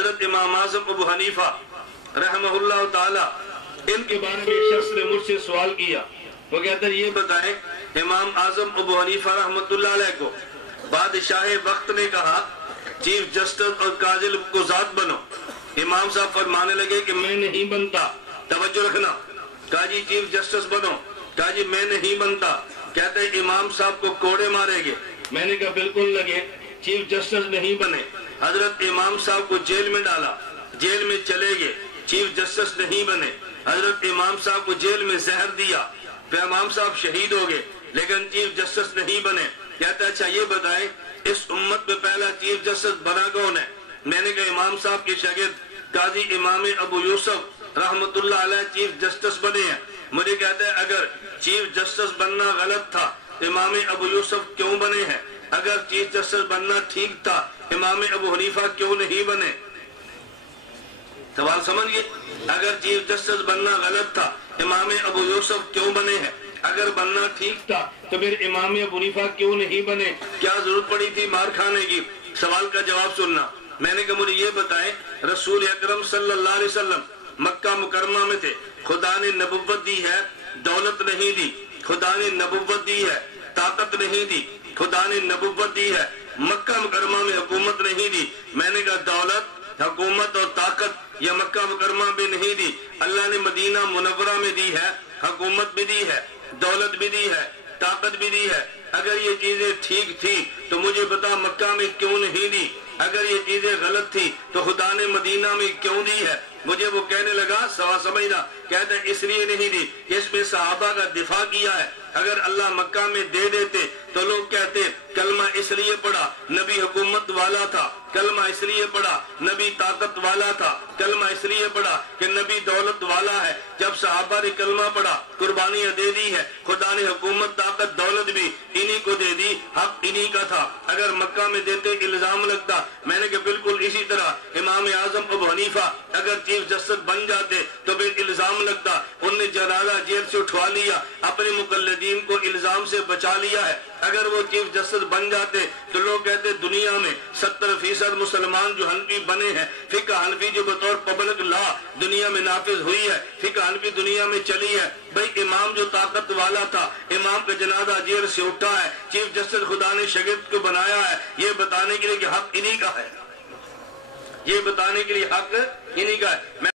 حضرت امام اعظم ابو حنیفہ رحمہ اللہ تعالی، ان کے بارے میں ایک شخص نے مجھ سے سوال کیا، وہ کہتا ہے یہ بتائیں امام اعظم ابو حنیفہ رحمۃ اللہ علیہ کو بادشاہ وقت نے کہا چیف جسٹس اور قاضی قضات بنو، امام صاحب فرمانے لگے کہ میں نہیں بنتا، توجہ رکھنا، کہا جی چیف جسٹس بنو، کہا جی میں نہیں بنتا، کہتے ہیں امام صاحب کو کوڑے مارے گے، میں نے کہا بالکل لگے، چیف جسٹس نہیں بنے، حضرت امام صاحب کو جیل میں ڈالا، جیل میں چلے گئے، چیف جسٹس نہیں بنے، حضرت امام صاحب کو جیل میں زہر دیا، پھر امام صاحب شہید ہو گئے لیکن چیف جسٹس نہیں بنے، کہتا ہے اچھا یہ بتائیں اس امت میں پہلا چیف جسٹس بنا کون ہے؟ میں نے کہا امام صاحب کے شاگرد قاضی امام ابو یوسف رحمت اللہ علیہ چیف جسٹس بنے ہیں، مجھے کہتا ہے اگر چیف جسٹس بننا غلط تھا امام ابو یوسف کیوں بنے ہیں؟ اگر چیف جسٹس بننا ٹھیک تھا امام ابو حنیفہ کیوں نہیں بنے؟ سوال سمجھئے، اگر چیف جسٹس بننا غلط تھا امام ابو یوسف کیوں بنے ہیں؟ اگر بننا ٹھیک تھا تو پھر امام ابو حنیفہ کیوں نہیں بنے؟ کیا ضرورت پڑی تھی مار کھانے کی؟ سوال کا جواب سننا، میں نے کہا مجھے یہ بتائیں رسول اکرم صلی اللہ علیہ وسلم مکہ مکرمہ میں تھے، خدا نے نبوت دی ہے، دولت نہیں دی، خدا نے نبوت دی ہے، طاقت نہیں دی، خدا نے نبوت دی ہے، مکہ مکرمہ میں حکومت نہیں دی، میں نے کہا دولت، حکومت اور طاقت یہ مکہ مکرمہ میں نہیں دی، اللہ نے مدینہ منورہ میں دی ہے، حکومت بھی دی ہے، دولت بھی دی ہے، طاقت بھی دی ہے، اگر یہ چیزیں ٹھیک تھی تو مجھے بتا مکہ میں کیوں نہیں دی؟ اگر یہ چیزیں غلط تھی تو خدا نے مدینہ میں کیوں دی ہے؟ مجھے وہ کہنے لگا سمجھنا، کہتے ہیں اس لیے نہیں دی کہ اس میں صحابہ کا دفاع کیا ہے، اگر اللہ مکہ میں دے دیتے تو لوگ کہتے کلمہ اس لیے پڑھا نبی حکومت والا تھا، کلمہ اس لیے پڑھا نبی طاقت والا تھا، کلمہ اس لیے پڑھا کہ نبی دولت والا ہے، جب صحابہ نے کلمہ پڑھا قربانیاں دے دی ہے، خدا نے حکومت طاقت دولت بھی انہی کو دے دی، حق انہی کا تھا، اگر مکہ میں دیتے الزام لگتا، میں نے کہا بالکل اسی طرح امام اعظم ابو حنیفہ اگر چیف جسٹس بن جاتے تو پھر الزام لگتا، انہوں نے جلالہ جیل سے اٹھوا لیا، اپنے مقلدین کو الزام سے بچا لیا ہے، اگر وہ چیف جسٹس بن جاتے تو لوگ کہتے دنیا میں 70% مسلمان جو حنفی بنے ہیں، فقہ حنفی جو بطور پبلک لا دنیا میں نافذ ہوئی ہے، فقہ حنفی دنیا میں چلی ہے، بھئی امام جو طاقت والا تھا، امام کا جنازہ جیل سے اٹھا ہے، چیف جسٹس خدا نے شاگرد کو بنایا ہے، یہ بتانے کے لیے کہ حق انہی کا ہے، یہ بتانے کے لیے حق انہی کا ہے۔